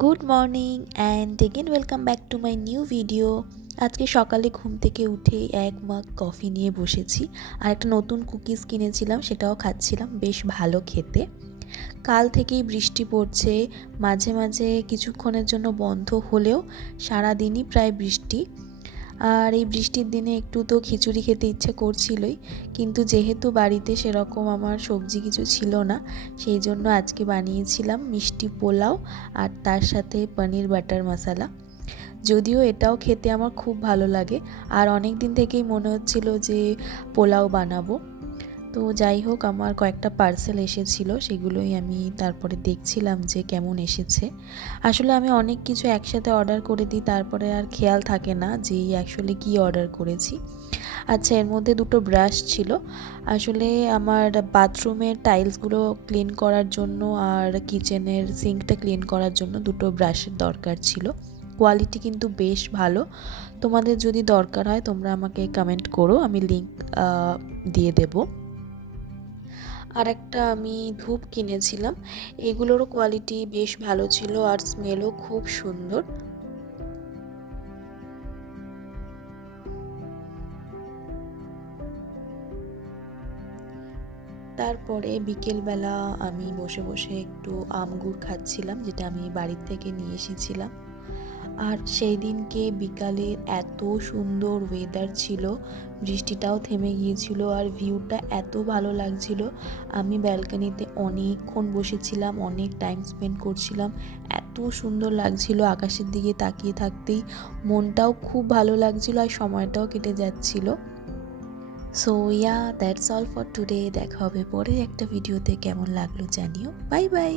Good morning and again welcome back to my new video. আজকে সকালে ঘুম থেকে উঠে এক মাগ কফি নিয়ে বসেছি আর একটা নতুন কুকিজ কিনেছিলাম, সেটাও খাচ্ছিলাম। বেশ ভালো খেতে। কাল থেকেই বৃষ্টি পড়ছে, মাঝে মাঝে কিছুক্ষণের জন্য বন্ধ হলেও সারাদিনই প্রায় বৃষ্টি। আর এই বৃষ্টির দিনে একটু তো খিচুড়ি খেতে ইচ্ছে করছিলই, কিন্তু যেহেতু বাড়িতে সেরকম আমার সবজি কিছু ছিল না, সেই জন্য আজকে বানিয়েছিলাম মিষ্টি পোলাও আর তার সাথে পনির বাটার মশলা। যদিও এটাও খেতে আমার খুব ভালো লাগে, আর অনেক দিন থেকেই মনে হচ্ছিল যে পোলাও বানাবো। তো যাই হোক, আমার কয়েকটা পার্সেল এসেছিল, সেগুলোই আমি তারপরে দেখছিলাম যে কেমন এসেছে। আসলে আমি অনেক কিছু একসাথে অর্ডার করে দিই, তারপরে আর খেয়াল থাকে না যে অ্যাকচুয়ালি কী অর্ডার করেছি। আচ্ছা, এর মধ্যে দুটো ব্রাশ ছিল। আসলে আমার বাথরুমের টাইলসগুলো ক্লিন করার জন্য আর কিচেনের সিঙ্কটা ক্লিন করার জন্য দুটো ব্রাশের দরকার ছিল। কোয়ালিটি কিন্তু বেশ ভালো। তোমাদের যদি দরকার হয় তোমরা আমাকে কমেন্ট করো, আমি লিংক দিয়ে দেবো। আর একটা আমি ধূপ কিনেছিলাম, এগুলোরও কোয়ালিটি বেশ ভালো ছিল আর স্মেলও খুব সুন্দর। তারপরে বিকেলবেলা আমি বসে বসে একটু আমগুড় খাচ্ছিলাম, যেটা আমি বাড়ির থেকে নিয়ে এসেছিলাম। আর সেই দিনকে বিকালে এত সুন্দর ওয়েদার ছিল, বৃষ্টিটাও থেমে গিয়েছিল আর ভিউটা এত ভালো লাগছিল। আমি ব্যালকনিতে অনেকক্ষণ বসেছিলাম, অনেক টাইম স্পেন্ড করছিলাম। এত সুন্দর লাগছিল, আকাশের দিকে তাকিয়ে থাকতেই মনটাও খুব ভালো লাগছিল আর সময়টাও কেটে যাচ্ছিল। So that's all for today. দেখা হবে পরের একটা ভিডিওতে। কেমন লাগলো জানিও। Bye bye.